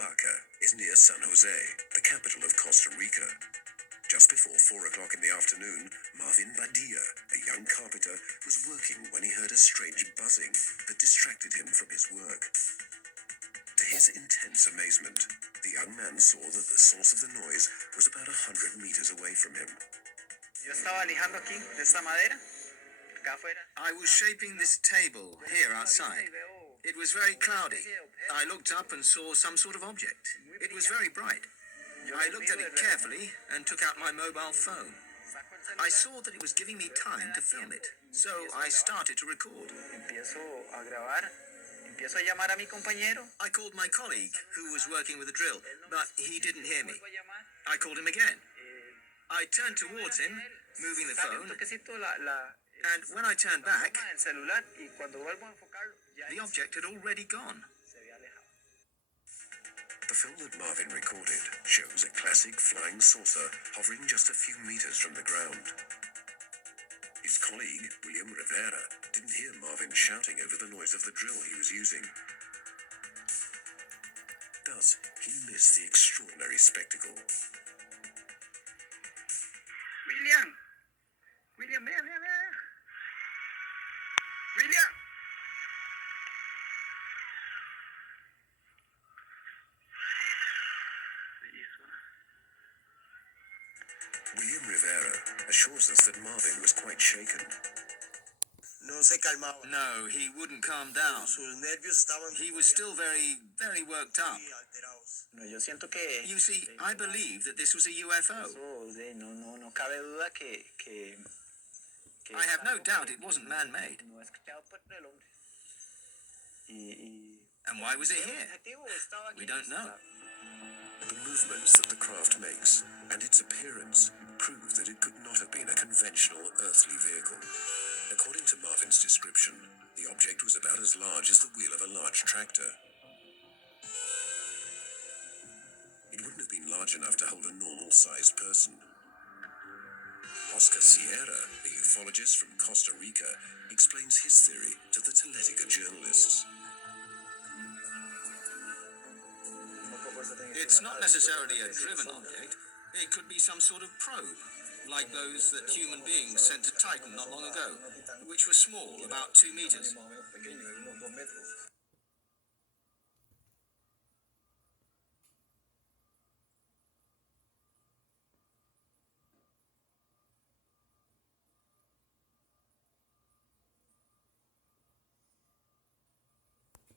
Baca is near San Jose, the capital of Costa Rica. Just before 4 o'clock in the afternoon, Marvin Badia, a young carpenter, was working when he heard a strange buzzing that distracted him from his work. To his intense amazement, the young man saw that the source of the noise was about 100 meters away from him. Yo estaba lijando aquí de esta madera, acá afuera. I was shaping this table here outside. It was very cloudy. I looked up and saw some sort of object. It was very bright. I looked at it carefully and took out my mobile phone. I saw that it was giving me time to film it, so I started to record. Empiezo a grabar, empiezo a llamar a mi compañero. I called my colleague who was working with the drill, but he didn't hear me. I called him again. I turned towards him, moving the phone, and when I turned back, the object had already gone. The film that Marvin recorded shows a classic flying saucer hovering just a few meters from the ground. His colleague, William Rivera, didn't hear Marvin shouting over the noise of the drill he was using. Thus, he missed the extraordinary spectacle. William, William. William Rivera assures us that Marvin was quite shaken. No, he wouldn't calm down. He was still very, very worked up. No, yo siento que You see, I believe that this was a UFO. no cabe duda que I have no doubt it wasn't man-made. no es creado por el hombre. And why was it here? We don't know. The movements that the craft makes and its appearance prove that it could not have been a conventional earthly vehicle. According to Marvin's description, the object was about as large as the wheel of a large tractor. It wouldn't have been large enough to hold a normal-sized person. Oscar Sierra, a ufologist from Costa Rica, explains his theory to the Teletica journalists. It's not necessarily a driven object. It could be some sort of probe, like those that human beings sent to Titan not long ago, which were small, about 2 meters.